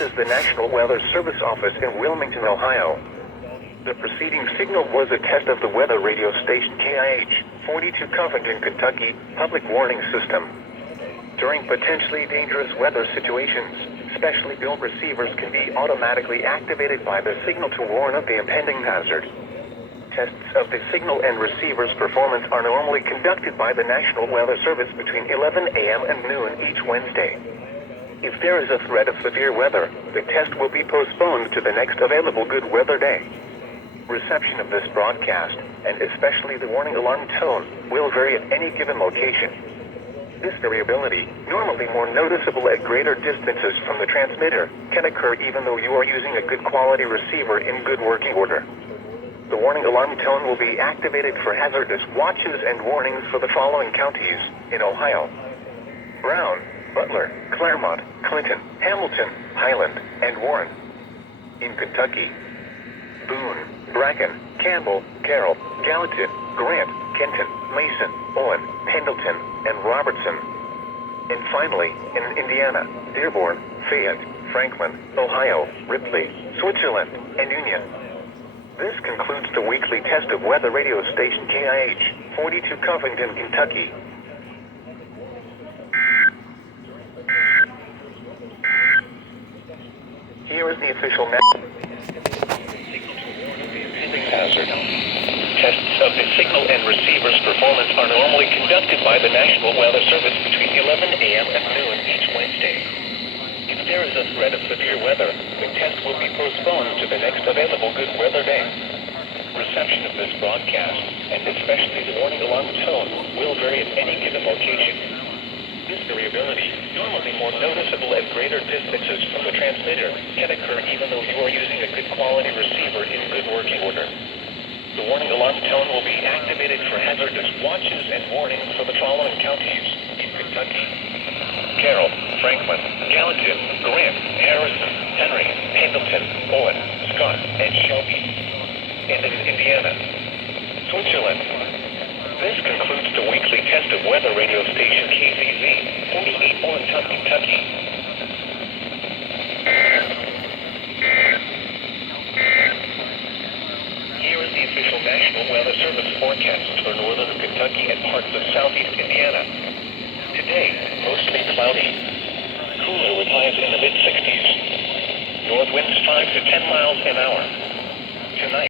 is the National Weather Service office in Wilmington, Ohio. The preceding signal was a test of the weather radio station KIH 42 Covington, Kentucky public warning system. During potentially dangerous weather situations, specially built receivers can be automatically activated by the signal to warn of the impending hazard. Tests of the signal and receiver's performance are normally conducted by the National Weather Service between 11 a.m. and noon each Wednesday. If there is a threat of severe weather, the test will be postponed to the next available good weather day. Reception of this broadcast, and especially the warning alarm tone, will vary at any given location. This variability, normally more noticeable at greater distances from the transmitter, can occur even though you are using a good quality receiver in good working order. The warning alarm tone will be activated for hazardous watches and warnings for the following counties in Ohio: Brown, Butler, Claremont, Clinton, Hamilton, Highland, and Warren. In Kentucky: Boone, Bracken, Campbell, Carroll, Gallatin, Grant, Kenton, Mason, Owen, Pendleton, and Robertson. And finally, in Indiana: Dearborn, Fayette, Franklin, Ohio, Ripley, Switzerland, and Union. This concludes the weekly test of weather radio station KIH 42 Covington, Kentucky. Here is the official message. Hazard. Tests of the signal and receiver's performance are normally conducted by the National Weather Service between 11 a.m. and noon each Wednesday. If there is a threat of severe weather, the test will be postponed to the next available good weather day. Reception of this broadcast, and especially the warning alarm tone, will vary at any given location. This variability, normally more noticeable at greater distances from the transmitter, can occur even though you are using a good quality receiver in good working order. The warning alarm tone will be activated for hazardous watches and warnings for the following counties in Kentucky: Carroll, Franklin, Gallatin, Grant, Harrison, Henry, Pendleton, Owen, Scott, and Shelby. And in Indiana: Switzerland. This concludes the weekly test of weather radio station KZZ 48 Morgantown, Kentucky. Here is the official National Weather Service forecast for northern Kentucky and parts of southeast Indiana. Today, mostly cloudy. Cooler with highs in the mid-60s. North winds 5 to 10 miles an hour. Tonight,